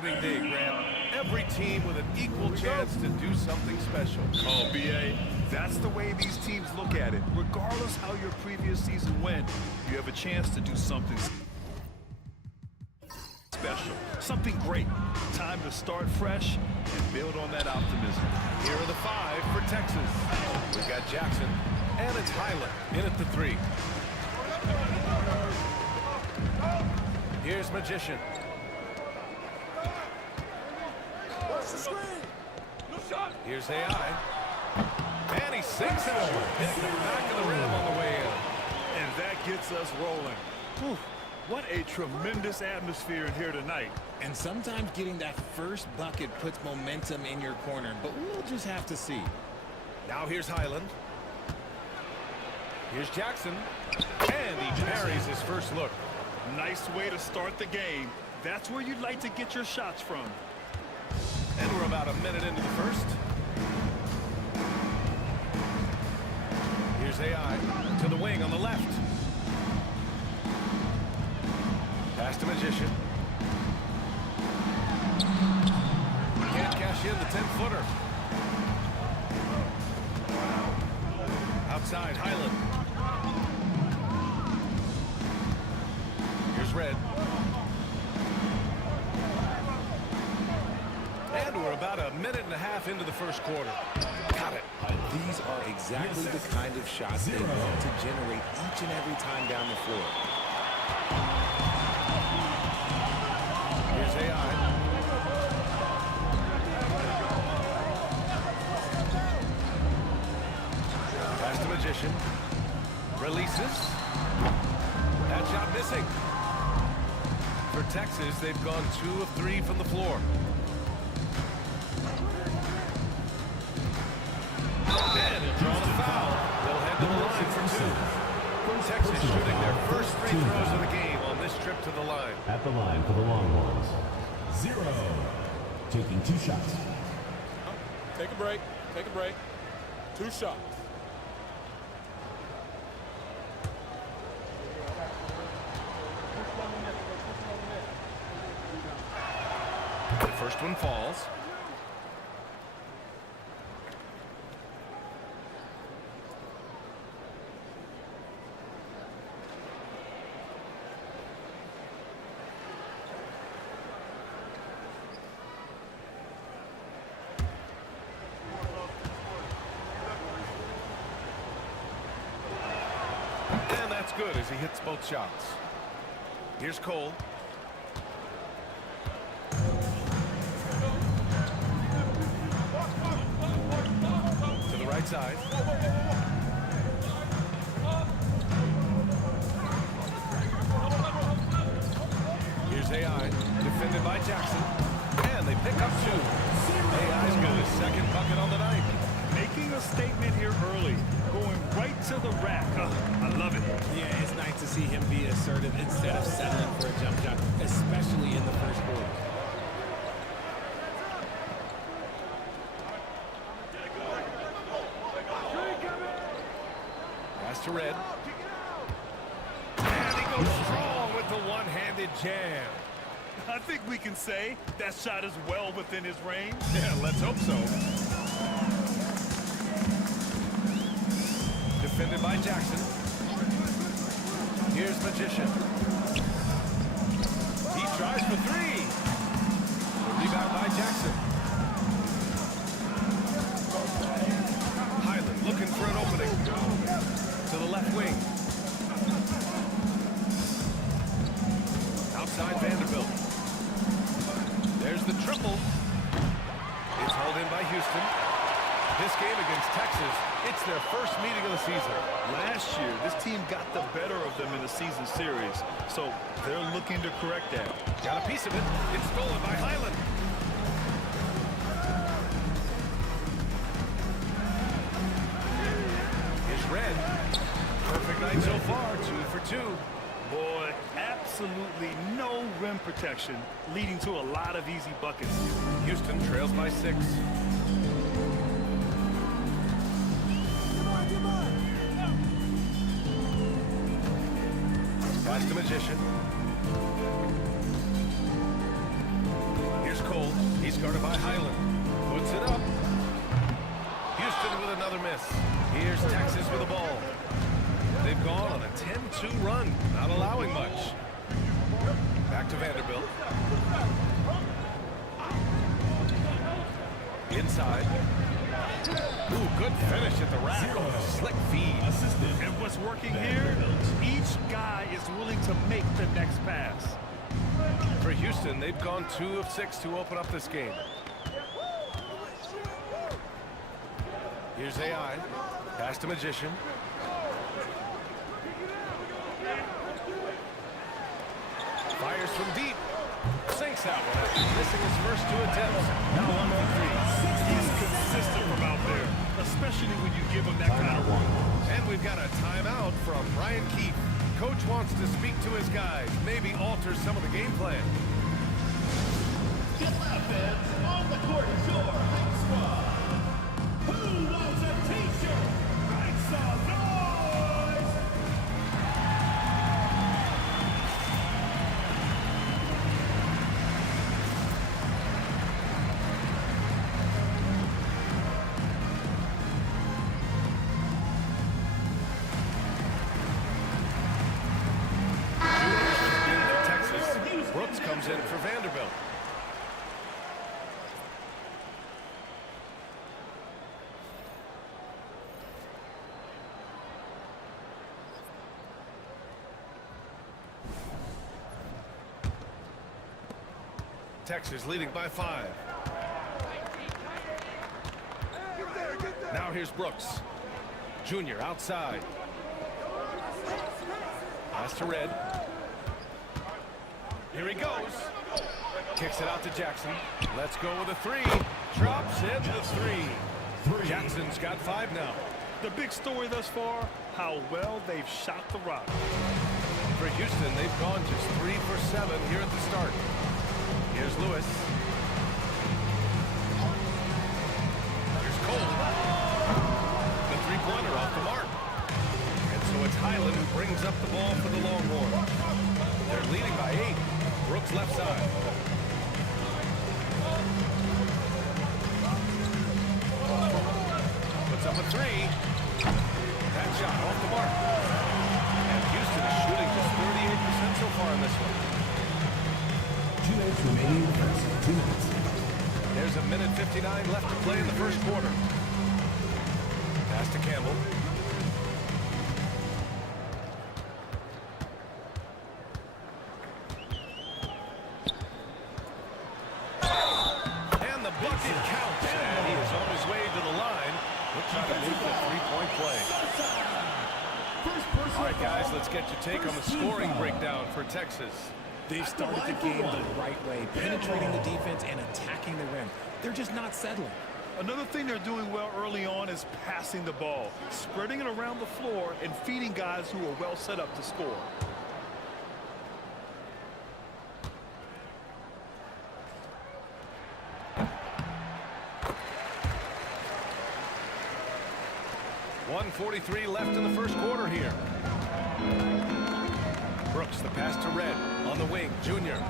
Day, Grant. Every team with an equal chance to do something special. Oh, B.A., that's the way these teams look at it. Regardless how your previous season went, you have a chance to do something special, something great. Time to start fresh and build on that optimism. Here are the 5 for Texas. We got Jackson, and it's Highland in at the 3. Here's Magician. Here's AI. And he sinks it over, hitting the back of the rim on the way in. And that gets us rolling. Whew, what a tremendous atmosphere in here tonight. And sometimes getting that first bucket puts momentum in your corner, but we'll just have to see. Now here's Highland. Here's Jackson. And he parries his first look. Nice way to start the game. That's where you'd like to get your shots from. And we're about a minute into the first. Here's AI to the wing on the left. Pass to Magician. Can't cash in the 10-footer. Outside, Highland. Here's Red. And we're about a minute and a half into the first quarter. Got it. These are exactly the kind of shots they want to generate each and every time down the floor. Here's AI. Pass to Magician. Releases. That shot missing. For Texas, they've gone 2 of 3 from the floor. And he'll draw the foul. They'll head to the line for 2. Texas shooting their first free throws of the game on this trip to the line. At the line for the Longhorns. 0. Taking 2 shots. Take a break. Take a break. 2 shots. The first one falls. And that's good as he hits both shots. Here's Cole. To the right side. Here's AI, defended by Jackson. And they pick up 2. AI's got his second bucket on the night. Making a statement here early, going right to the rack. I love it. Yeah, it's nice to see him be assertive instead of settling for a jump shot, especially in the first quarter. Pass to Red. And he goes strong with the one-handed jam. I think we can say that shot is well within his range. Yeah, let's hope so. Defended by Jackson. Here's Magician. He tries for 3. The rebound by Jackson. Highland looking for an opening. To the left wing. Outside Vanderbilt. There's the triple. It's hauled in by Houston. This game against Texas, it's their first meeting of the season. Last year, this team got the better of them in the season series, so they're looking to correct that. Got a piece of it. It's stolen by Highland. Here's Red. Perfect night so far, 2 for 2. Boy, absolutely no rim protection, leading to a lot of easy buckets. Houston trails by 6. Pass to Magician. Here's Guarded by Highland. Puts it up. Houston with another miss. Here's Texas with the ball. They've gone on a 10-2 run, not allowing much. Back to Vanderbilt. Inside. Ooh, good finish at the rack on a slick feed. And what's working here, each guy is willing to make the next pass. For Houston, they've gone 2 of 6 to open up this game. Here's AI. Pass to Magician. Fires from deep. Sinks that one after missing his first 2 attempts. Now 1 for 3. He's consistent from out there, especially when you give him that kind of run. And we've got a timeout from Brian Keefe. Coach wants to speak to his guys, maybe alter some of the game plan. Get offense on the court is your home squad. Who wants a t-shirt? Make some noise! In Texas, Brooks comes in for Vanderbilt. Texas leading by 5. Now here's Brooks. Junior outside. Pass to Red. Here he goes. Kicks it out to Jackson. Let's go with a 3. Drops in the 3. Jackson's got 5 now. The big story thus far, how well they've shot the rock. For Houston, they've gone just 3 for 7 here at the start. Here's Lewis. Here's Cole. The 3-pointer off the mark. And so it's Highland who brings up the ball for the Longhorns. They're leading by 8. Brooks left side. Puts up a 3. That shot off the mark. And Houston is shooting just 38% so far in this one. 2 minutes remaining in the first. 2 minutes. There's a minute 59 left to play in the first quarter. Pass to Campbell. And the bucket counts. And he is on his way to the line. We'll try to move the 3-point play. All right, guys, let's get your take on the scoring breakdown for Texas. They've started the game the right way, penetrating the defense and attacking the rim. They're just not settling. Another thing they're doing well early on is passing the ball, spreading it around the floor and feeding guys who are well set up to score. .143 left in the first quarter here. Brooks, the pass to Red. On the wing, Junior.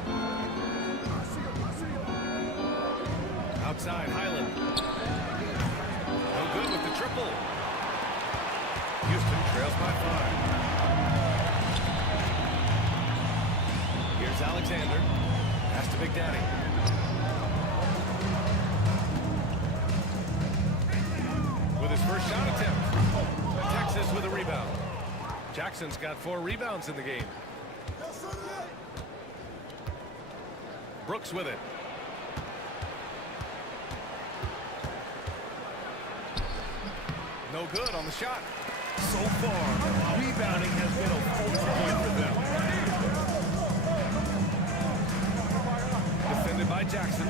Outside, Highland. No good with the triple. Houston trails by 5. Here's Alexander. Pass to Big Daddy. With his first shot attempt. Texas with a rebound. Jackson's got 4 rebounds in the game. Brooks with it. No good on the shot. So far, rebounding has been a focal point for them. Defended by Jackson.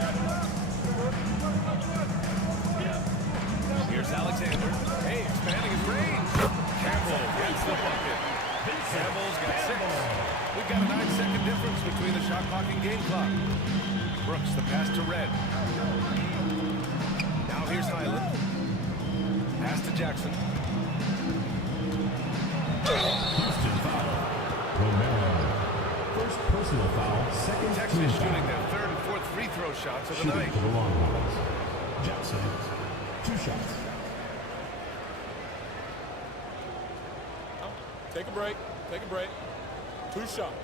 Here's Alexander. Hey, expanding his range. Campbell gets the bucket. Campbell's got 6. We've got a 9-second difference between the shot clock and game clock. Brooks, the pass to Red. Now here's Highland. Pass to Jackson. Houston foul. Romero. First personal foul. Second Texas team shooting foul. their 3rd and 4th free throws throw shots of the Shooting night. for the long ones. Jackson, 2 shots. Take a break. Take a break. 2 shots.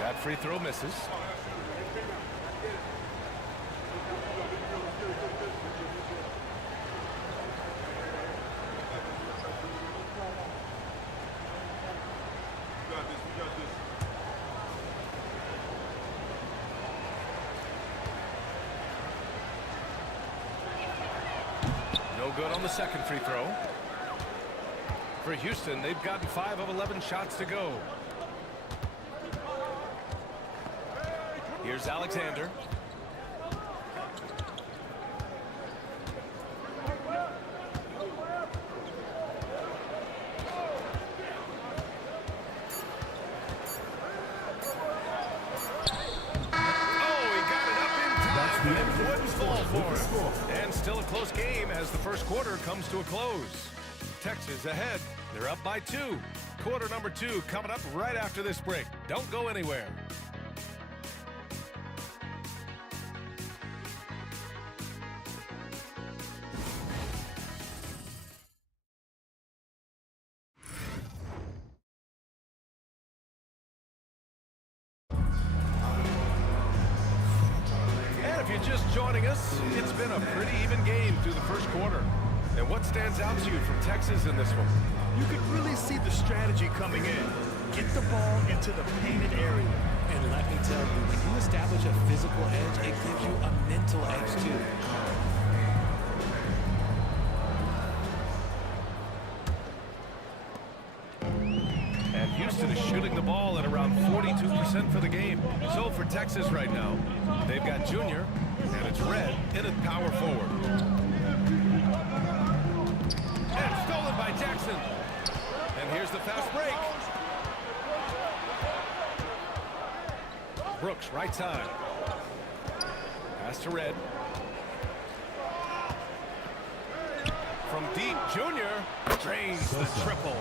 That free throw misses. No good on the second free throw. For Houston, they've gotten 5 of 11 shots to go. Here's Alexander. And still a close game as the first quarter comes to a close. Texas ahead. They're up by 2. Quarter number 2 coming up right after this break. Don't go anywhere. If you're just joining us, it's been a pretty even game through the first quarter. And what stands out to you from Texas in this one? You could really see the strategy coming in. Get the ball into the painted area. And let me tell you, when you establish a physical edge, it gives you a mental edge too. And Houston is shooting the ball at around 42% for the game. So for Texas right now, they've got Junior, and it's Red in at power forward. And stolen by Jackson. And here's the fast break. Brooks, right side. Pass to Red. From deep, Junior drains the triple.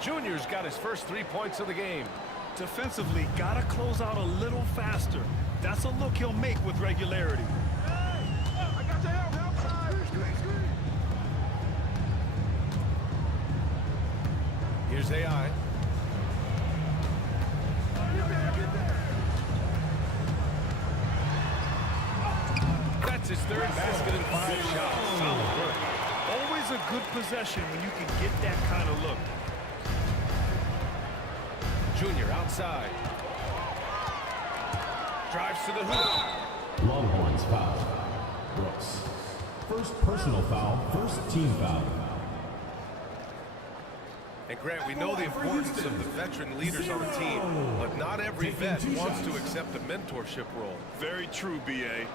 Junior's got his first 3 points of the game. Defensively, gotta close out a little faster. That's a look he'll make with regularity. I got your help outside. Here's AI. That's his third basket in 5 shots. Solid work. Always a good possession when you can get that kind of look. Junior outside. Drives to the hoop. Longhorns foul. Brooks. First personal foul, first team foul. And Grant, we know the importance of the veteran leaders on the team, but not every vet wants to accept a mentorship role. Very true, B.A.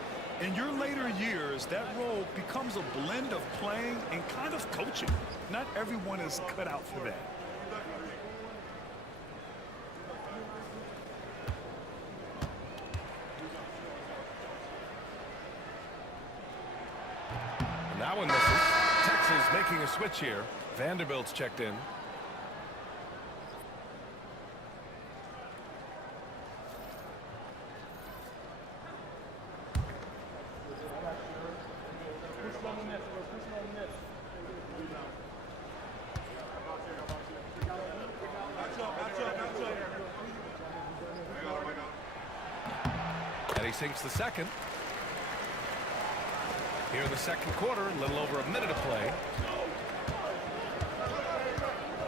In your later years, that role becomes a blend of playing and kind of coaching. Not everyone is cut out for that. And that one misses. Texas making a switch here. Vanderbilt's checked in. And he sinks the second. Here in the second quarter, a little over a minute of play.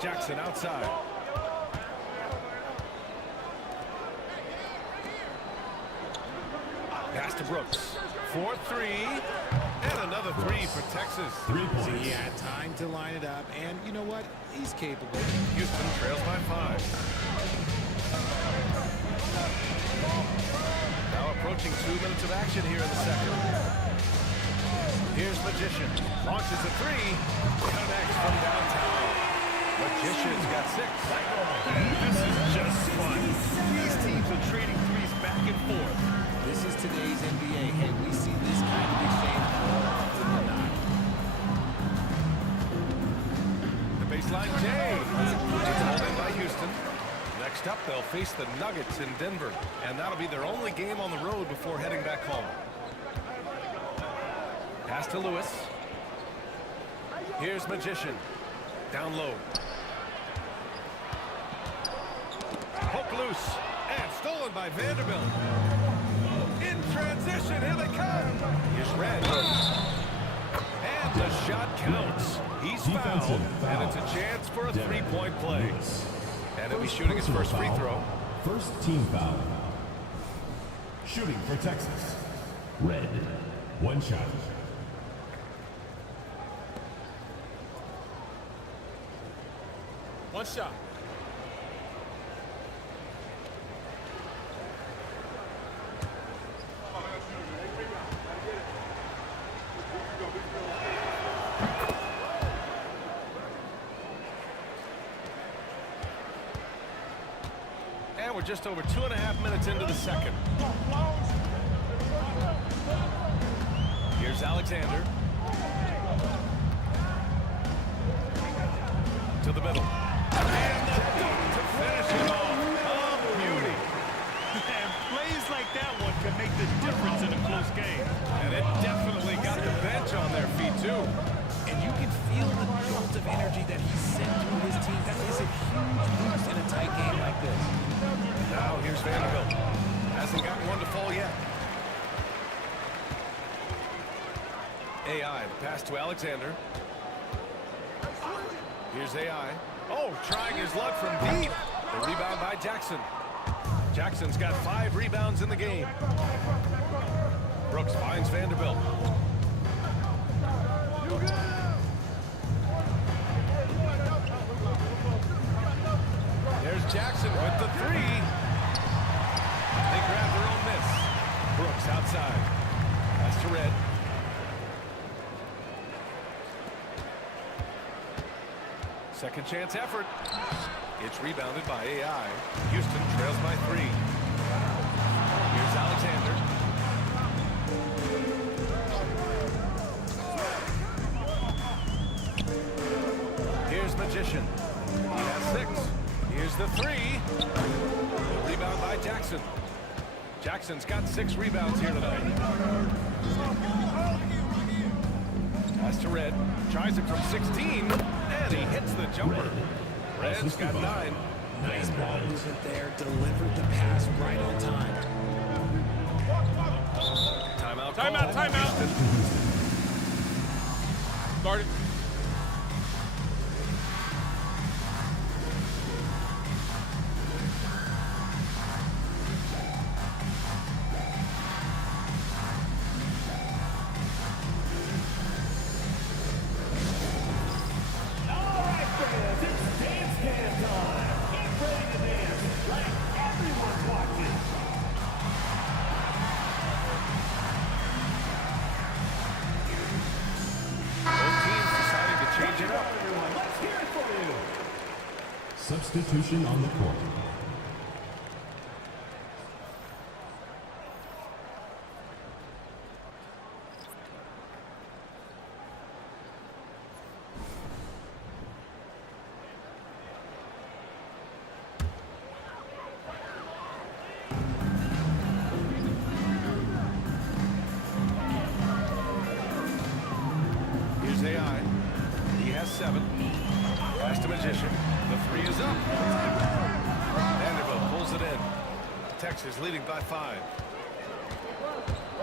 Jackson outside. Pass to Brooks. 4-3. And another 3 for Texas. 3 points. So he had time to line it up, and you know what? He's capable. Houston trails by 5. Now approaching 2 minutes of action here in the second. Here's Magician. Launches a 3. Connects from downtown. Magician's got 6. This is just fun. These teams are trading threes back and forth. This is today's NBA, and we see this kind of exchange more often than not. Baseline James. It's hauled in by Houston. Next up, they'll face the Nuggets in Denver. And that'll be their only game on the road before heading back home. Pass to Lewis. Here's Magician. Down low. Poke loose. And stolen by Vanderbilt. In transition, here they come. Here's Red. And the shot counts. He's fouled, and it's a chance for a three-point play. And he'll be shooting his first free throw. First team foul. Shooting for Texas. Red. One shot. One shot. And we're just over 2.5 minutes into the second. Here's Alexander. To the middle. And the dunk to finish it off. Oh, beauty. And plays like that one can make the difference in a close game. And it definitely got the bench on their feet, too. And you can feel the jolt of energy that he sent through his team. That is a huge boost in a tight game like this. Now here's Vanderbilt. Hasn't gotten one to fall yet. AI, the pass to Alexander. Here's AI. Oh, trying his luck from deep. The rebound by Jackson. Jackson's got 5 rebounds in the game. Brooks finds Vanderbilt. There's Jackson with the 3. They grab their own miss. Brooks outside. Pass to Red. Second chance effort. It's rebounded by AI. Houston trails by 3. Here's Alexander. Here's Magician. He has 6. Here's the 3. The rebound by Jackson. Jackson's got 6 rebounds here tonight. Pass to Red. Tries it from 16. And he hits the jumper. Red's got 9. Nice ball movement there. Delivered the pass right on time. Timeout. Timeout, timeout. Started. Substitution on the court. Here's AI. He has 7. Pass to Magician. The 3 is up. Vanderbilt pulls it in. Texas leading by 5.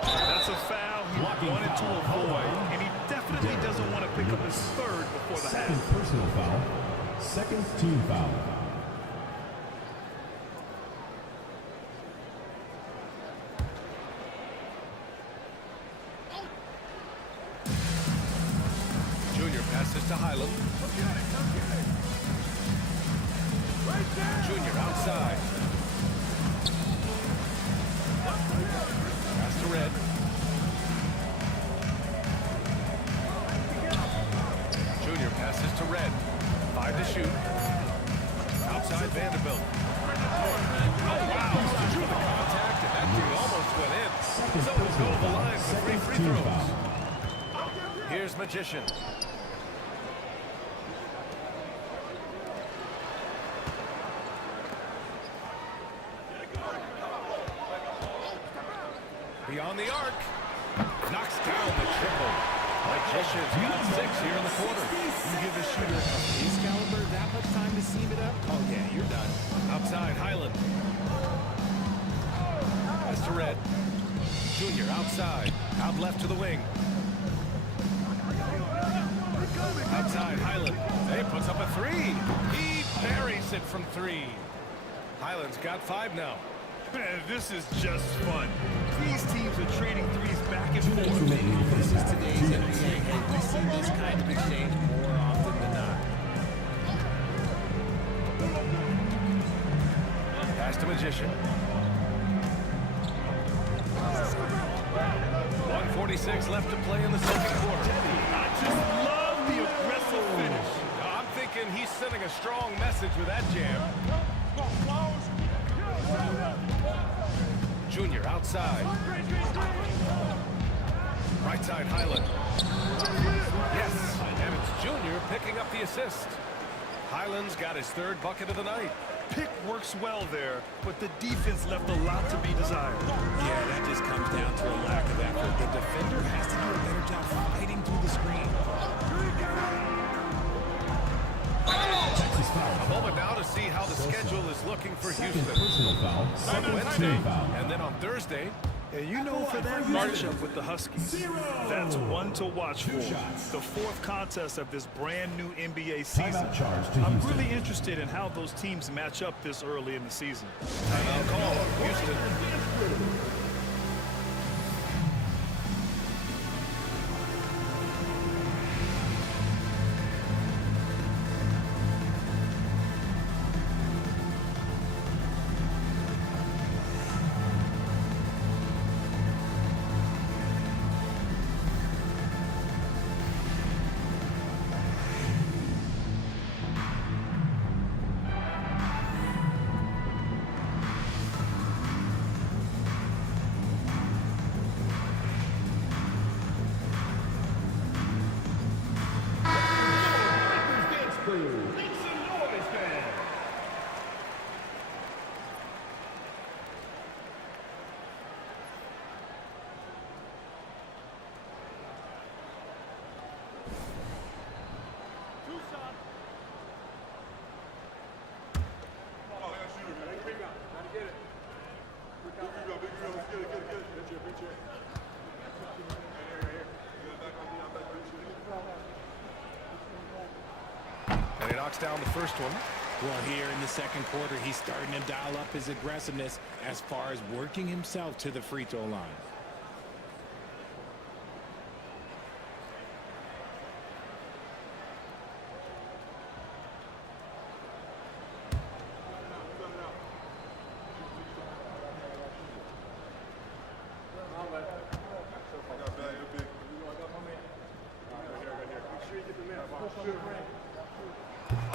That's a foul he wanted to avoid, and he definitely doesn't want to pick up his 3rd before the Second half. personal foul. Second team foul. Junior passes to Highland. Junior outside. Pass to Red. Junior passes to Red. 5 to shoot. Outside Vanderbilt. Oh, wow. Drew the contact, and that dude almost went in. So he'll go to the line for 3 free throws. Here's Magician. beyond the arc. Knocks down the triple. Magician's got 6 here in the quarter. You give a shooter of his caliber that much time to seam it up, oh yeah, you're done. Outside, Highland. Pass to Red. Junior outside. Out left to the wing. Outside, Highland. He puts up a 3. He buries it from 3. Highland's got 5 now. Man, this is just fun. These teams are trading threes back and forth. This is today's NBA, and we see this kind of exchange more often than not. Pass to Magician. 1:46 left to play in the second quarter. I just love the aggressive finish. I'm thinking he's sending a strong message with that jam. Junior outside. Right side, Highland. Yes, and it's Junior picking up the assist. Highland's got his 3rd bucket of the night. Pick works well there, but the defense left a lot to be desired. Yeah, that just comes down to a lack of effort. The defender has to do a better job fighting through the screen. A moment now to see how the schedule is looking for Houston. On Wednesday, and then on Thursday. And you know, for that matchup with the Huskies, that's one to watch for. The 4th contest of this brand new NBA season. I'm really interested in how those teams match up this early in the season. Timeout call, Houston. And he knocks down the first one. Well, here in the second quarter, he's starting to dial up his aggressiveness as far as working himself to the free throw line.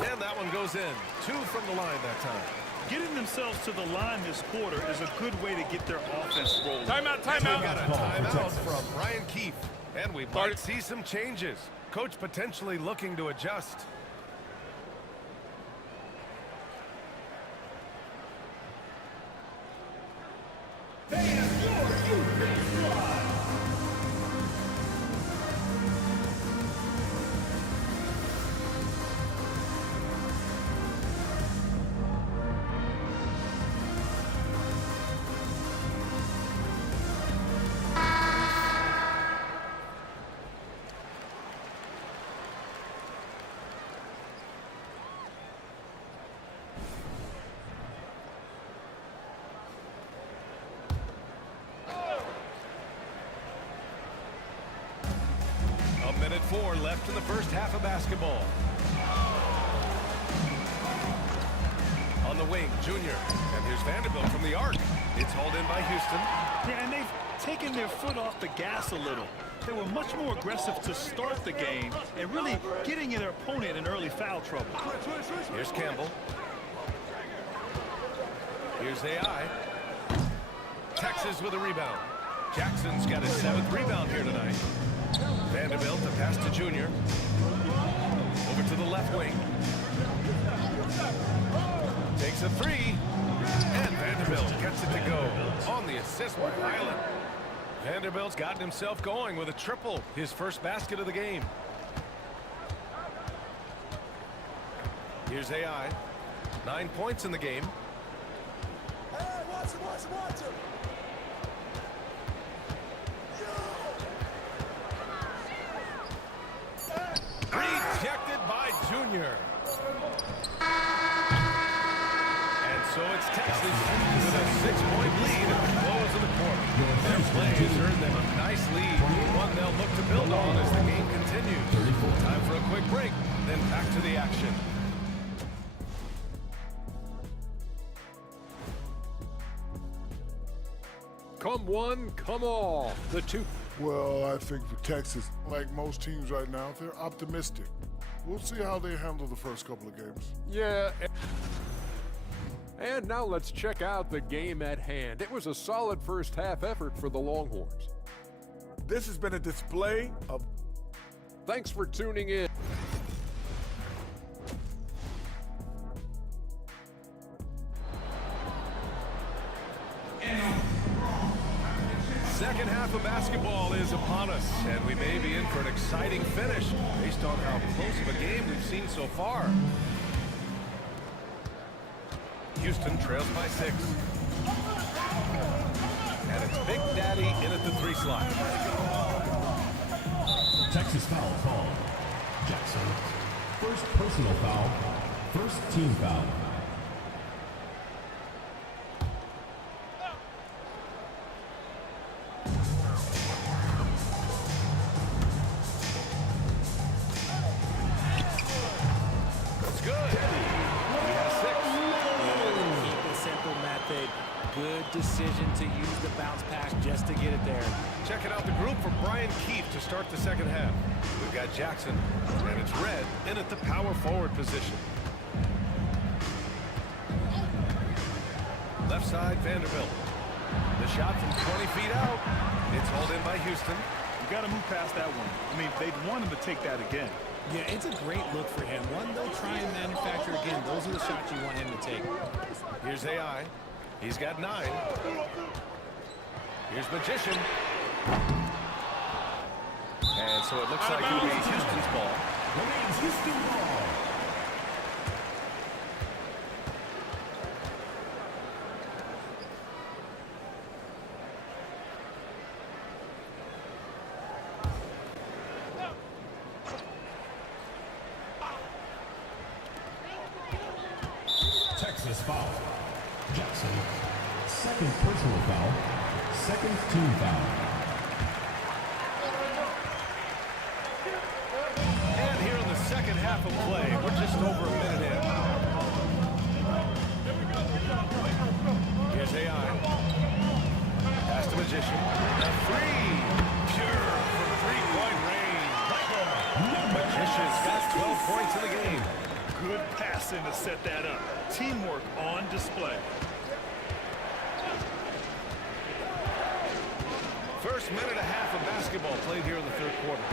And that one goes in. 2 from the line that time. Getting themselves to the line this quarter is a good way to get their offense rolling. Timeout, We timeout. got a timeout from Brian Keefe. And we might see some changes. Coach potentially looking to adjust. Minute 4 left in the first half of basketball. On the wing, Junior. And here's Vanderbilt from the arc. It's hauled in by Houston. Yeah, and they've taken their foot off the gas a little. They were much more aggressive to start the game and really getting their opponent in early foul trouble. Here's Campbell. Here's AI. Texas with a rebound. Jackson's got his 7th rebound here tonight. Vanderbilt, the pass to Junior. Over to the left wing. Takes a 3. And Vanderbilt gets it to go on the assist by Highland. Vanderbilt's gotten himself going with a triple, his first basket of the game. Here's AI. 9 points in the game. Hey, watch him, watch him, watch him. Rejected by Junior. And so it's Texas with a 6-point lead at the close of the quarter. Their play has earned them a nice lead, one they'll look to build on as the game continues. Time for a quick break, then back to the action. Come one, come all. The two. Well, I think for Texas, like most teams right now, they're optimistic. We'll see how they handle the first couple of games. Yeah. And now let's check out the game at hand. It was a solid first half effort for the Longhorns. This has been a display of... Thanks for tuning in. Second half of basketball is upon us, and we may be in for an exciting finish based on how close of a game we've seen so far. Houston trails by 6. And it's Big Daddy in at the 3 slot. Texas foul call. Jackson. First personal foul. First team foul. That's good. He has 6. Keep it simple method. Good decision to use the bounce pass just to get it there. Checking out the group for Brian Keefe to start the second half. We've got Jackson, and it's Red in at the power forward position. Left side, Vanderbilt. The shot from 20 feet out. It's hauled in by Houston. You got to move past that one. I mean, they'd want him to take that again. Yeah, it's a great look for him. One they'll try and manufacture again. Those are the shots you want him to take. Here's AI. He's got 9. Here's Magician. And so it looks like it'll be Houston's ball. Houston ball. Texas foul. Jackson. Second personal foul. Second team foul. And here in the second half of play, we're just over a minute in. Here's AI. Pass to Magician. A 3. Pure from 3-point range. Magician's got 12 points in the game. Good passing to set that up. Teamwork on display. First minute and a half of basketball played here in the third quarter.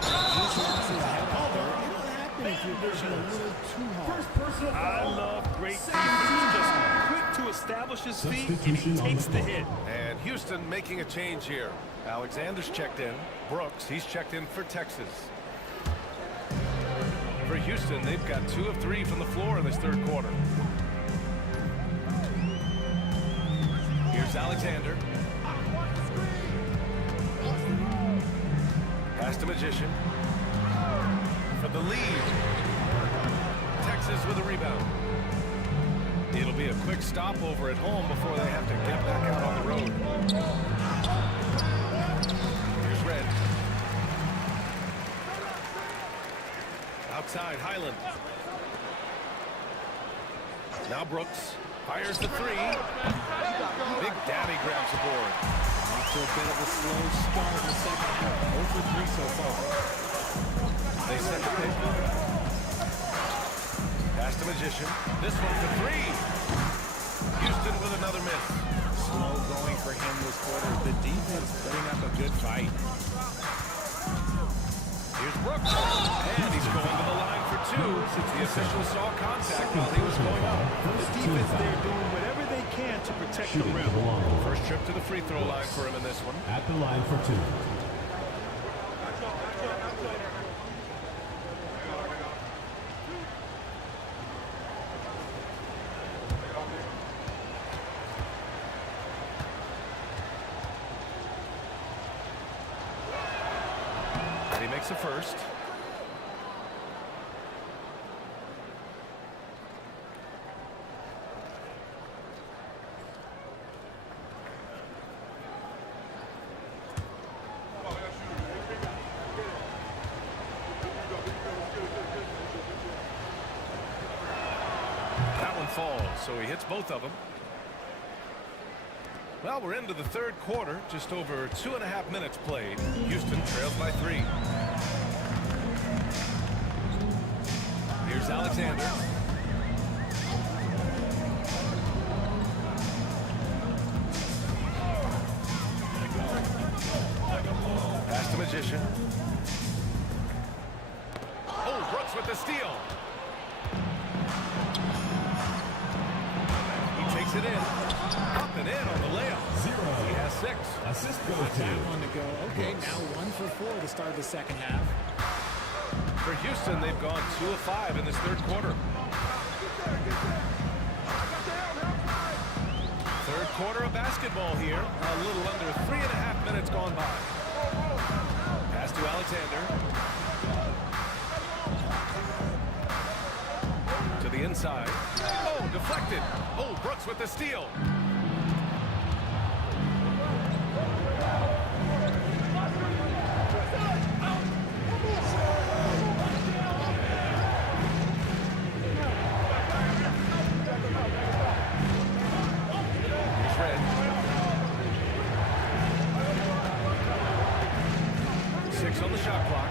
These losses happen, though. It'll happen if you're pushing a little too hard. I love great defense. Just quick to establish his feet, and he takes the hit. And Houston making a change here. Alexander's checked in. Brooks, he's checked in for Texas. For Houston, they've got 2 of 3 from the floor in this third quarter. Here's Alexander. Pass to Magician. For the lead. Texas with a rebound. It'll be a quick stopover at home before they have to get back out on the road. Here's Red. Outside, Highland. Now Brooks fires the 3. Big Daddy grabs the board. Off to a bit of a slow start in the second half. 0 for 3 so far. They set the pick. Pass to Magician. This one for 3. Houston with another miss. Slow going for him this quarter. The defense putting up a good fight. Here's Brooks. And he's going to the line for 2 since the official saw contact while he was going up. The defense there doing whatever they can to protect the Shooting rim. for the long ball. First trip to the free throw line for him in this one. At the line for 2. And he makes a first. That one falls, so he hits both of them. Well, we're into the third quarter, just over 2.5 minutes played. Houston trails by 3. Here's Alexander. Pass to Magician. Oh, Brooks with the steal. He takes it in. Up and in on the layup. 0. He has 6. Assist go Got to. that one to go. Okay, now 1 for 4 to start the second half. For Houston, they've gone 2 of 5 in this third quarter. Third quarter of basketball here. A little under 3.5 minutes gone by. Pass to Alexander. To the inside. Oh, deflected. Oh, Brooks with the steal. On the shot clock.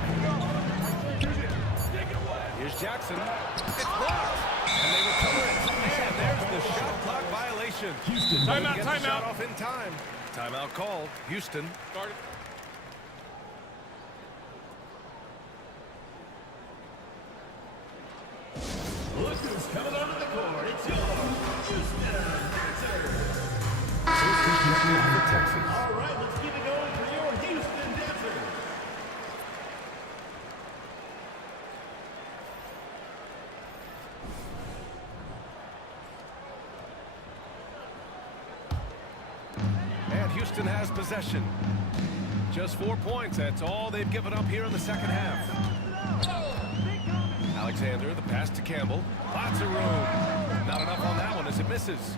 Here's Jackson. It's blocked. And they recover it. And there's the shot clock violation. Houston. Timeout, Gets the shot timeout. off in time. Timeout called. Houston. Guard it. Look who's coming onto the court. It's your Houston Dancers. All right, let's get it going for your Houston Dancers. And Houston has possession. Just 4 points. That's all they've given up here in the second half. Alexander, the pass to Campbell. Lots of room. Not enough on that one as it misses.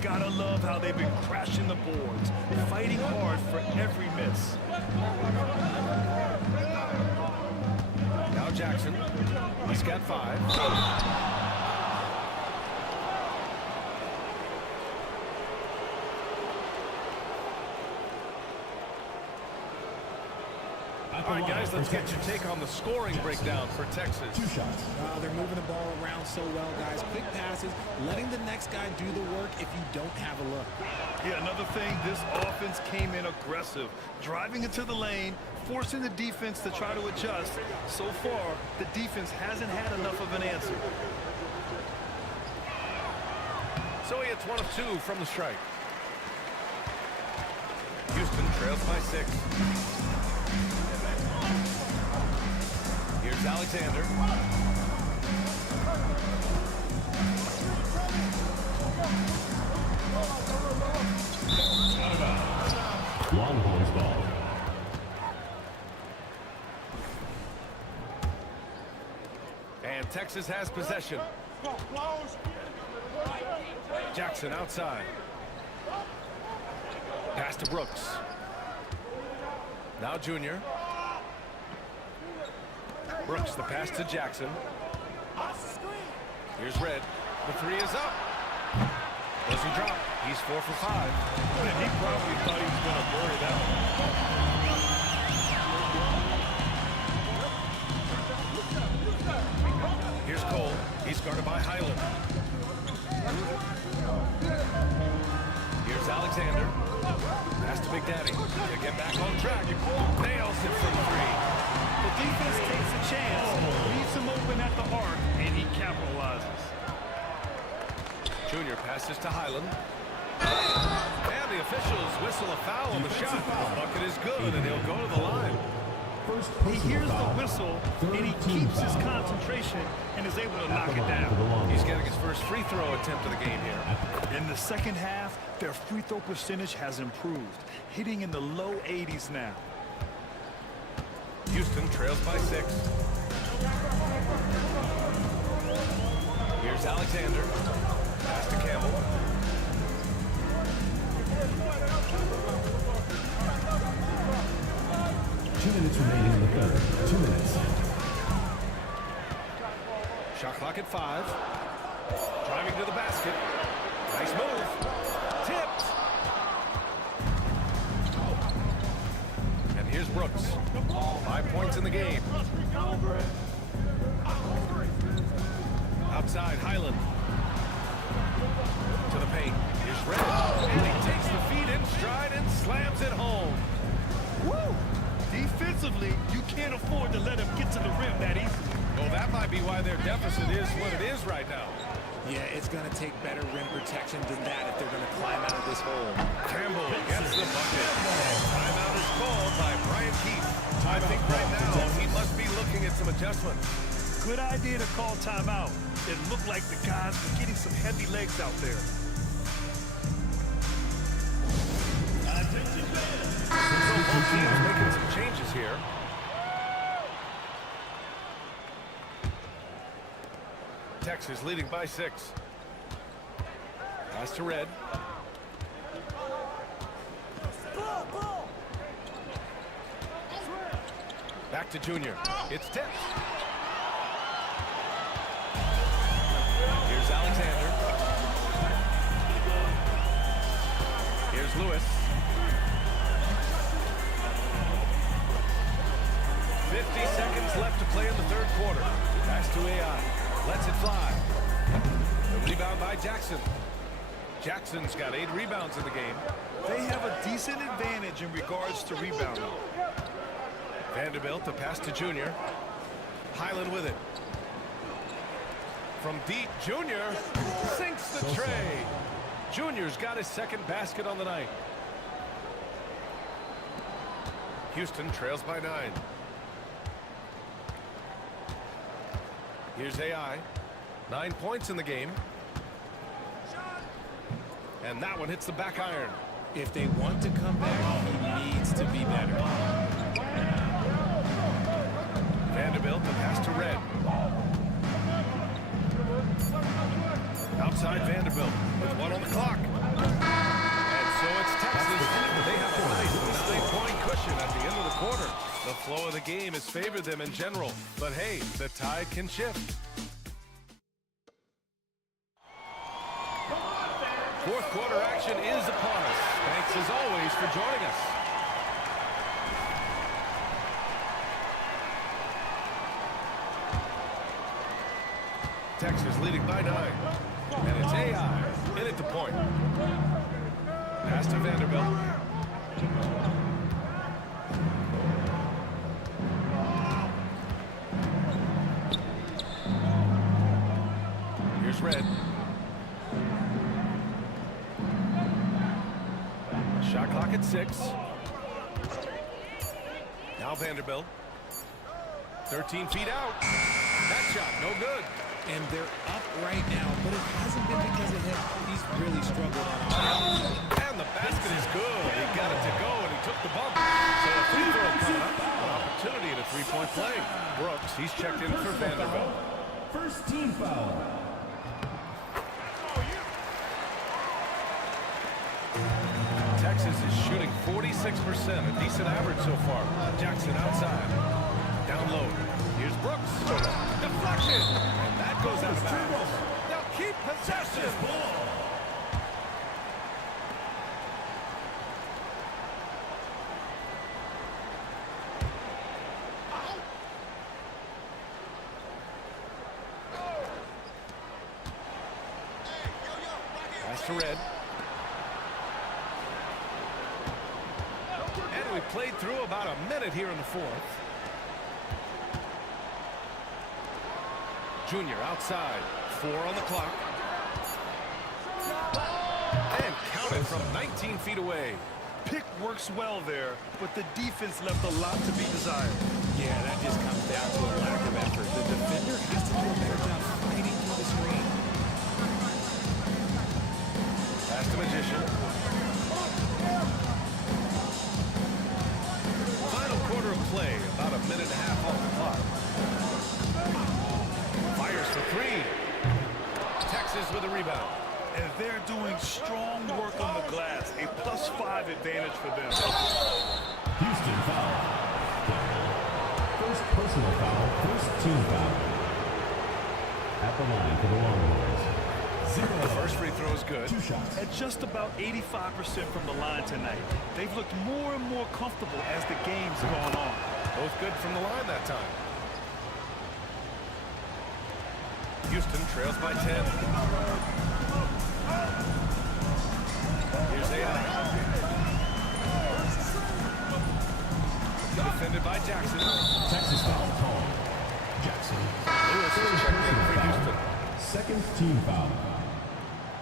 Gotta love how they've been crashing the boards, fighting hard for every miss. Now Jackson. He's got 5. All right, guys, let's get your take on the scoring breakdown for Texas. 2 shots. They're moving the ball around so well, guys. Quick passes, letting the next guy do the work if you don't have a look. Yeah, another thing, this offense came in aggressive, driving into the lane, forcing the defense to try to adjust. So far, the defense hasn't had enough of an answer. So he hits 1 of 2 from the strike. Houston trails by 6. Here's Alexander. Longhorns ball. And Texas has possession. Jackson outside. Pass to Brooks. Now Junior. Brooks, the pass to Jackson. Here's Red. The 3 is up. Doesn't drop. He's 4 for 5. And he probably thought he was going to bury that one. Here's Cole. He's guarded by Highland. Here's Alexander. Pass to Big Daddy. To get back on track. Nails it from 3. The defense takes a chance, leaves him open at the arc, and he capitalizes. Junior passes to Highland. And the officials whistle a foul on the shot. The bucket is good, and he'll go to the line. He hears the whistle, and he keeps his concentration and is able to knock it down. He's getting his first free throw attempt of the game here. In the second half, their free throw percentage has improved, hitting in the low 80s now. Houston trails by 6. Here's Alexander. Pass to Campbell. Two minutes remaining in the third. 2 minutes. Shot clock at 5. Driving to the basket. Nice move. Tipped. And here's Brooks. 5 points in the game. Outside, Highland. To the paint. Here's Red. And he takes the feet in stride and slams it home. Woo! Defensively, you can't afford to let him get to the rim that easily. Well, that might be why their deficit is what it is right now. Yeah, it's going to take better rim protection than that if they're going to climb out of this hole. Campbell gets the bucket. Timeout is called by Brian Keith. I think right now he must be looking at some adjustments. Good idea to call timeout. It looked like the guys were getting some heavy legs out there. So both teams making some changes here. Texas leading by 6. Pass to Red. Back to Junior. It's tipped. Here's Alexander. Here's Lewis. 50 seconds left to play in the third quarter. Pass to AI. Lets it fly. The rebound by Jackson. Jackson's got 8 rebounds in the game. They have a decent advantage in regards to rebounding. Vanderbilt, the pass to Junior. Highland with it. From deep, Junior sinks the tray. Junior's got his second basket on the night. Houston trails by 9. Here's AI. 9 points in the game. And that one hits the back iron. If they want to come back, he needs to be better. Vanderbilt, the pass to Red. Outside Vanderbilt with 1 on the clock. And so it's Texas. They have a nice 9-point cushion at the end of the quarter. The flow of the game has favored them in general. But hey, the tide can shift. Fourth quarter action is upon us. Thanks as always for joining us. Texas leading by 9. And it's AI in at the point. Pass to Vanderbilt. Here's Red. Shot clock at 6. Now Vanderbilt. 13 feet out. That shot, no good. And they're up right now, but it hasn't been because of him. He's really struggled on offense. And the basket is good. He got it to go, and he took the bump. So a free throw coming up. An opportunity at a 3-point play. Brooks, he's checked in for Vanderbilt. First team foul. Texas is shooting 46%, a decent average so far. Jackson outside. Down low. Here's Brooks. Deflection. And that goes out of bounds. They'll keep possession. Pass to Red. And we played through about a minute here in the fourth. Junior outside. 4 on the clock. And count 15 feet away. Pick works well there, but the defense left a lot to be desired. Yeah, that just comes down to a lack of effort. The defender has to do a better job fighting through the screen. Pass to Magician. Final quarter of play, about a minute and a half off the clock. Fires for three. Texas with a rebound. And they're doing strong work on the glass. A +5 advantage for them. Houston foul. First personal foul, first team foul. At the line for the Longhorns. The first free throw is good. 2 shots. At just about 85% from the line tonight. They've looked more and more comfortable as the game's gone on. Both good from the line that time. Houston trails by 10. Here's AI. Defended by Jackson. Texas foul call. Jackson. Lewis is checked in for Houston. Second team foul.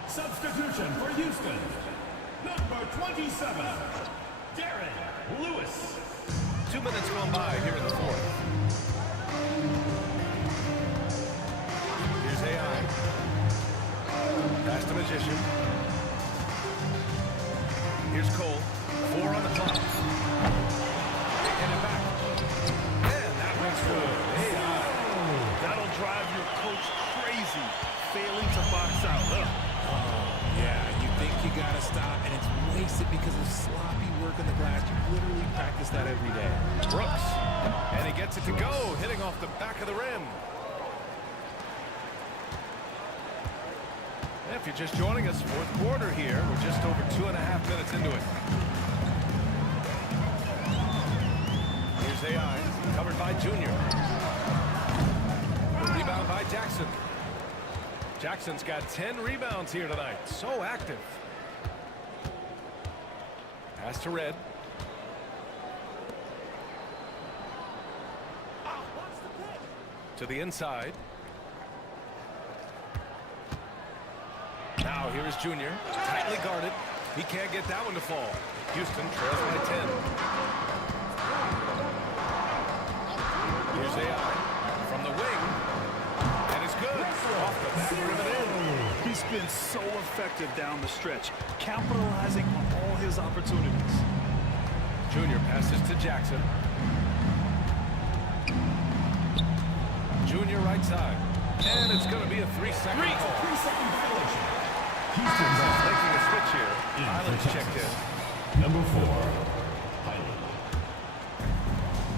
Substitution for Houston. Number 27, Darren Lewis. 2 minutes gone by here in the fourth. Here's AI. Pass to Magician. Here's Cole. 4 on the clock. They get it back. And that one's good. AI. That'll drive your coach crazy, failing to box out. Yeah, you think you got to stop, and it's wasted because of sloppy work on the glass. You literally practice that every day. Brooks. And he gets it to go, hitting off the back of the rim. If you're just joining us, fourth quarter here. We're just over 2.5 minutes into it. Here's AI, covered by Junior. The rebound by Jackson. Jackson's got 10 rebounds here tonight. So active. Pass to Red. To the inside. Now here is Junior, tightly guarded. He can't get that one to fall. Houston trails by 10. Here's AI from the wing. And it's good. Off the back rim and in. He's been so effective down the stretch, capitalizing on all his opportunities. Junior passes to Jackson. Junior right side. And it's going to be a 3-second call. 3-second violation. Houston's making a switch here. In Highland's for checked Texas. in. Number 4, Highland.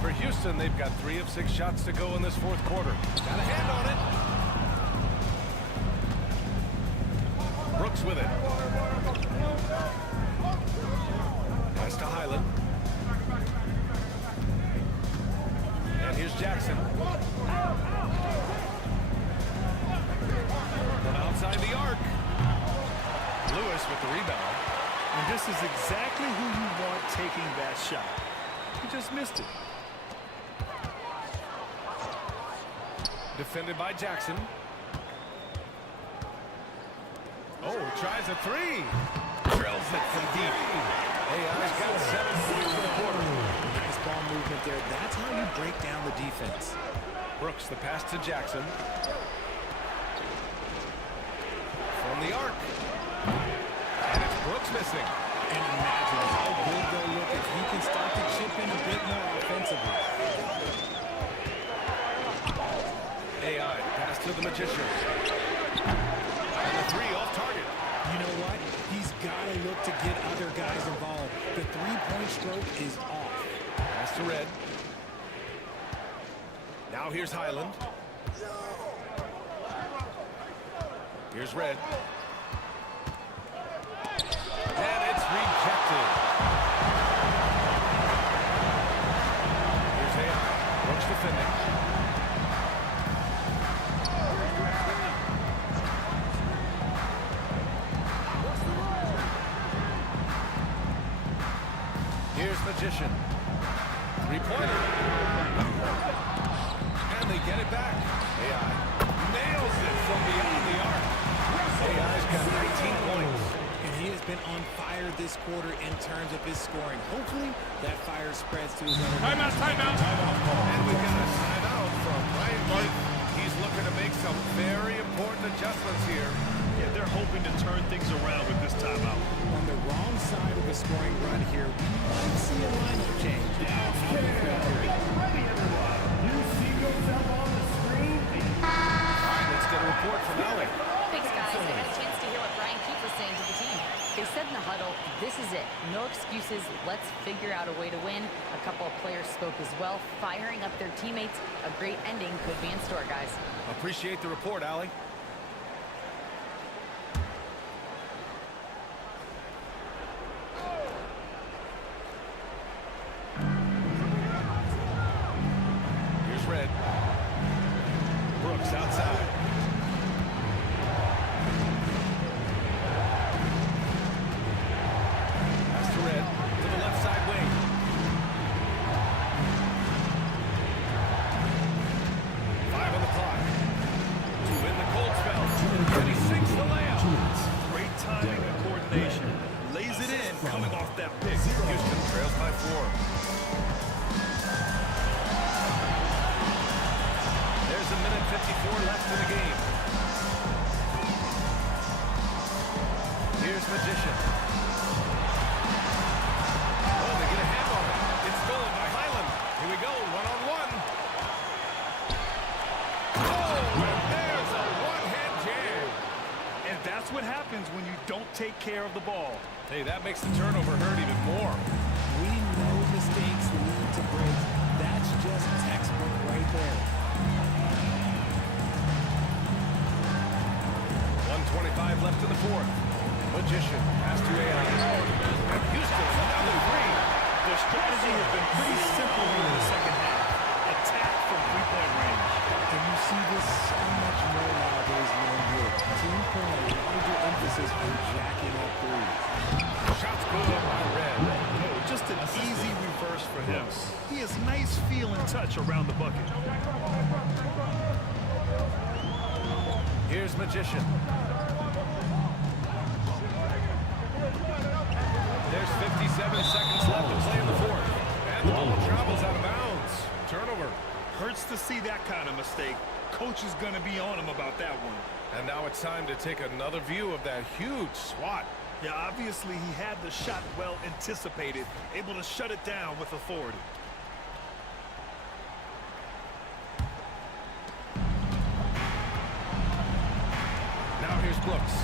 For Houston, they've got 3 of 6 shots to go in this fourth quarter. Got a hand on it. Brooks with it. Pass to Highland. And here's Jackson. From outside the arc. Lewis with the rebound. And this is exactly who you want taking that shot. He just missed it. Defended by Jackson. Oh, tries a 3. Drills it from deep. AI's got 7 points for the quarter. Nice ball movement there. That's how you break down the defense. Brooks, the pass to Jackson. From the arc. And it's Brooks missing. And imagine how good they'll look if you can start to chip in a bit more offensively. AI, pass to the Magician. And the 3 off target. You know what? He's got to look to get other guys involved. The three-point stroke is off. Pass to Red. Now here's Highland. Here's Red. And it's rejected. Here's AI. Brooks defending. Here's Magician. Three-pointer. And they get it back. AI nails it from beyond the arc. AI's got 19 points. And he has been on fire this quarter in terms of his scoring. Hopefully, that fire spreads to his other. Timeout, timeout. And we've got a timeout from Ryan Keith. He's looking to make some very important adjustments here. Yeah, they're hoping to turn things around with this timeout. On the wrong side of a scoring run here, we might see a lineup change. Ready, everyone. You see yourself on the screen. All right, let's get a report from Ellie. Thanks, guys. I had a chance to hear what Brian Keith was saying to the team. They said in the huddle, this is it. No excuses. Let's figure out a way to win. A couple of players spoke as well, firing up their teammates. A great ending could be in store, guys. Appreciate the report, Allie. Here's Red. Brooks outside. Pass to Red to the left side wing. Five on the clock. To win the cold spell. And he sinks the layup. Great timing and coordination. Lays it in, coming off that pick. Houston trails by 4. There's a minute 54 left in the game. Here's Magician. Oh, they get a hand on it. It's stolen by Highland. Here we go, one-on-one. Oh, and there's a one-hand jam. And that's what happens when you don't take care of the ball. Hey, that makes the turnover hurt even more. We know mistakes lead to breaks. That's just textbook right there. 1:25 left in the fourth. Magician pass to AI. And Houston, another three. Their strategy has been pretty simple here in the second half. Attack from three-point range. And you see this so much more nowadays than here. Team putting a larger emphasis on jacking up threes. Shots good by Red. Oh, just an easy reverse for him. He has nice feel and touch around the bucket. Here's Magician. There's 57 seconds left to play in the fourth. And the ball travels out of bounds. Turnover. Hurts to see that kind of mistake. Coach is going to be on him about that one. And now it's time to take another view of that huge swat. Yeah, obviously he had the shot well anticipated, able to shut it down with authority. Now here's Brooks.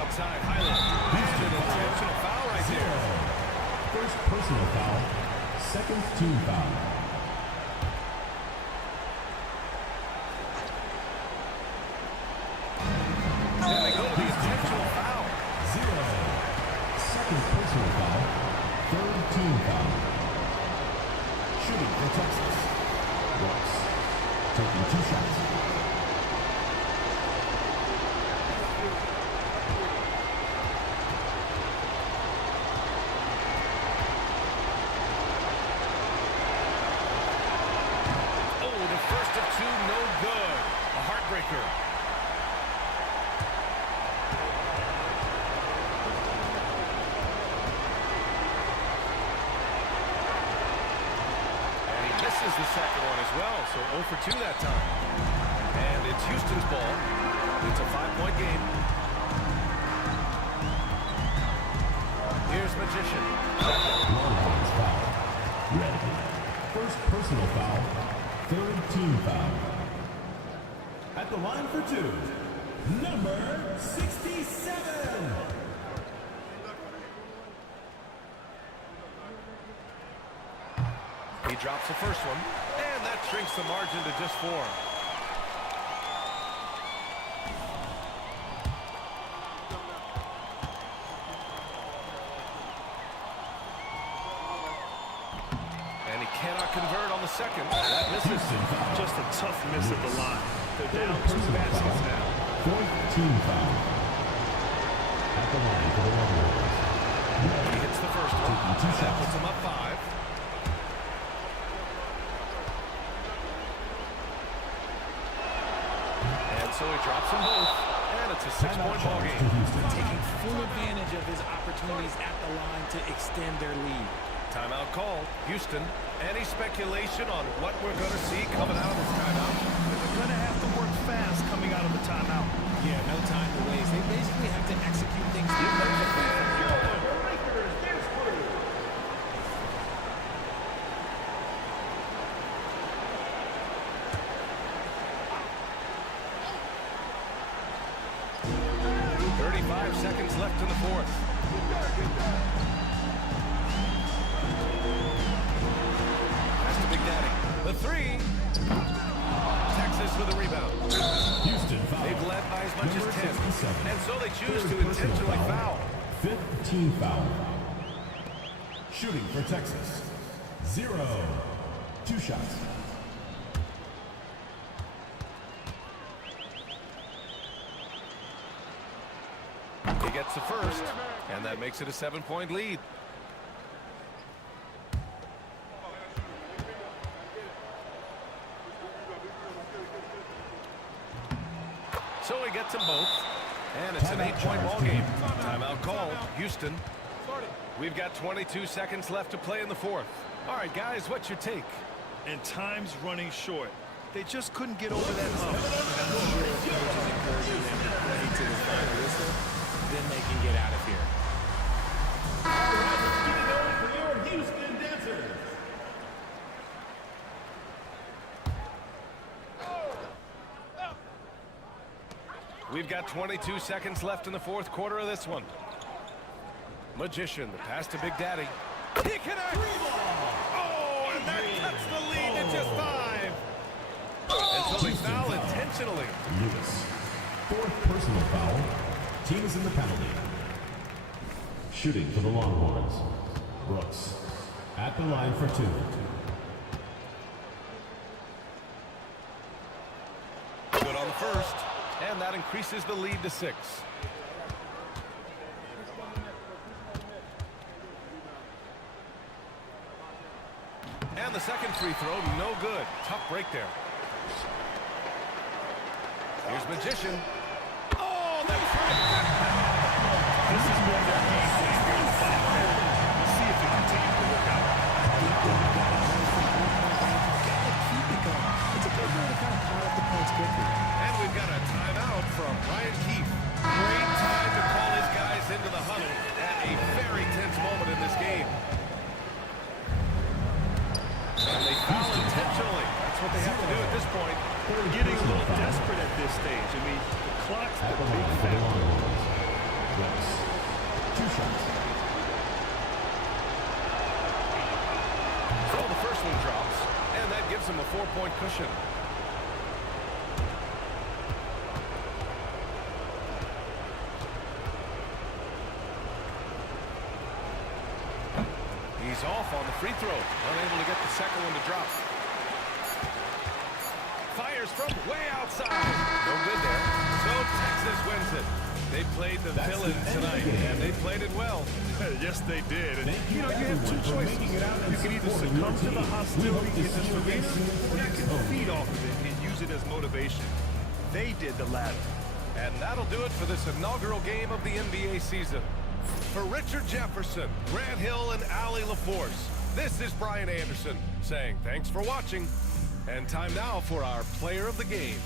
Outside, Highland. Houston, intentional foul right there. First personal foul. Second team foul. And they go to the intentional foul. 0. Second personal foul. Third team foul. Shooting for Texas. Brooks taking 2 shots. First of 2, no good. A heartbreaker. And he misses the second one as well, so 0 for 2 that time. And it's Houston's ball. It's a 5-point game. Here's Magician. Long hands foul. Red. First personal foul. Third team foul. At the line for 2, number 67. He drops the first one, and that shrinks the margin to just 4. And he cannot convert on the second. That misses. Just a tough miss at the line. They're down 2 baskets now. Fourth team foul. At the line for the Warriors. He hits the first one. That puts him up 5. And so he drops them both. And it's a 6-point ball game. Taking full advantage of his opportunities at the line to extend their lead. Timeout call, Houston. Any speculation on what we're going to see coming out of this timeout? They're going to have to work fast coming out of the timeout. Yeah, no time to waste. They basically have to execute things defensively from here on out. Seconds left in the fourth. That's the Big Daddy. The three. Texas with a rebound. Houston foul. They've led by as much Number as 10. 67. And so they choose Third to personal intentionally foul. Fifth team foul. Shooting for Texas. 0. 2 shots. He gets the first, and that makes it a 7-point lead. So he gets them both, and it's an 8-point ball game. Timeout call, Houston. We've got 22 seconds left to play in the fourth. All right, guys, what's your take? And time's running short. They just couldn't get over that hump. To the final whistle, then they can get out of here. All right, let's get it going for your Houston Dancers. We've got 22 seconds left in the fourth quarter of this one. Magician, the pass to Big Daddy. He connects! Oh, and that cuts the lead to just 5. And so they foul intentionally. Lewis. Fourth personal foul. Team is in the penalty. Shooting for the Longhorns. Brooks. At the line for 2. Good on the first. And that increases the lead to 6. And the second free throw, no good. Tough break there. Here's Magician. Oh, that's right. This is where their game is going to see if it continues to work out. It's a good way to kind of pile up the points quickly. And we've got a timeout from Brian Keefe. Great time to call his guys into the huddle at a very tense moment in this game. And they foul intentionally. That's what they have to do at this point. They're getting a little desperate at this stage. I mean, the clock's At the the big line for the factor. Longhorns. Brooks. 2 shots. So the first one drops, and that gives him a 4-point cushion. He's off on the free throw, unable to get the second one to drop. Fires from way outside. No good there. So Texas wins it. They played the villain tonight, and they played it well. Yes, they did. And, Thank you know, you have two everyone for choices. making it out You can either supporting your succumb to the team. hostility We in hope to this see you arena, again or you can soon. feed off of it and use it as motivation. They did the latter. And that'll do it for this inaugural game of the NBA season. For Richard Jefferson, Grant Hill, and Allie LaForce, this is Brian Anderson saying thanks for watching. And time now for our player of the game.